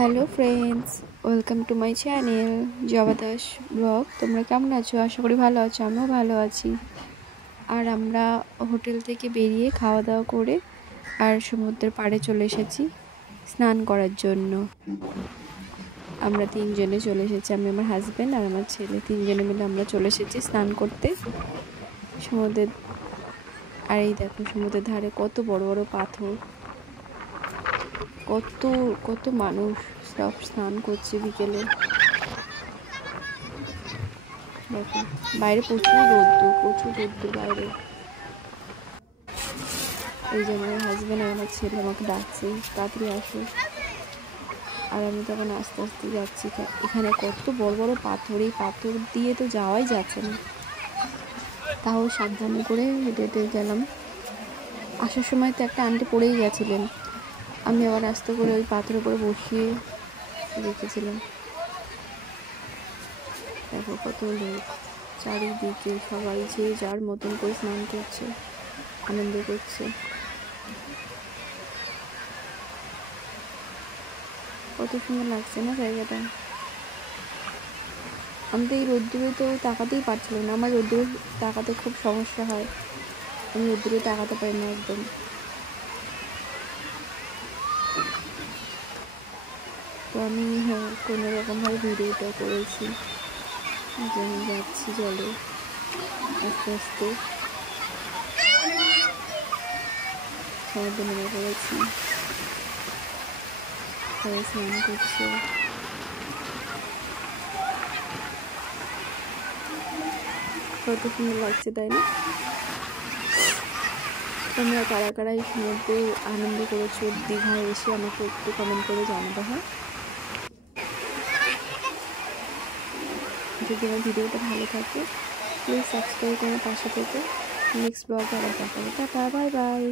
Hello friends, welcome to my channel জবা Das blog. তোমরা কেমন আছো? আশা করি ভালো আছো, আমিও ভালো আছি। আর আমরা হোটেল থেকে বেরিয়ে খাওয়া দাওয়া করে আর সমুদ্রের পাড়ে চলে এসেছি স্নান করার জন্য। আমরা তিনজনে চলে এসেছি, আমি, আমার হাজব্যান্ড আর আমার ছেলে, তিনজনে মিলে আমরা চলে এসেছি স্নান করতে সমুদ্রের। আর এই দেখো সমুদ্রের ধারে কত বড় বড় পাথর, কত কত মানুষ সব স্নান করছে বিকেলে। দেখো বাইরে প্রচুর রোদ্দুর বাইরে। এই যে আমার হাজব্যান্ড আর আমার ছেলে আমাকে ডাকছে তাড়াতাড়ি আসো। আর আমি তখন আস্তে আস্তে যাচ্ছি। এখানে কত বড় বড় পাথর, এই পাথর দিয়ে তো যাওয়াই যাচ্ছে না, তাও সাবধানে করে হেঁটে হেঁটে গেলাম। আসার সময় তো একটা আন্টি পড়েই গেছিলেন, আমি আবার আস্তে করে ওই পাথরের উপরে বসিয়ে রেখেছিলাম। দেখো কত লোক চারিদিকে, সবাই যে যার মতন করে স্নান করছে, আনন্দ করছে। কত সুন্দর লাগছে না জায়গাটা। আমি তো এই রোদ্দুরে তো তাকাতেই পারছিলাম না, আমার রোদ্দুরে তাকাতে খুব সমস্যা হয়, আমি রোদ্দুরে তাকাতে পারি না একদম। তো আমি কোনো রকমভাবে ভিডিওটা করেছি যে আমি যাচ্ছি জলে আস্তে আস্তে, সমুদ্রে নেমে পড়েছি, সবাই স্নান করছে। কত সুন্দর লাগছে তাই না? তোমরা কারা কারা এই সমুদ্রে আনন্দ করেছো দীঘায় এসে আমাকে একটু কমেন্ট করে জানাতে হয়। যদি আমার ভিডিওটা ভালো থাকে প্লিজ সাবস্ক্রাইব করে পাশে থেকে। নেক্সট ব্লগে আবার দেখা হবে। Tata, bye bye.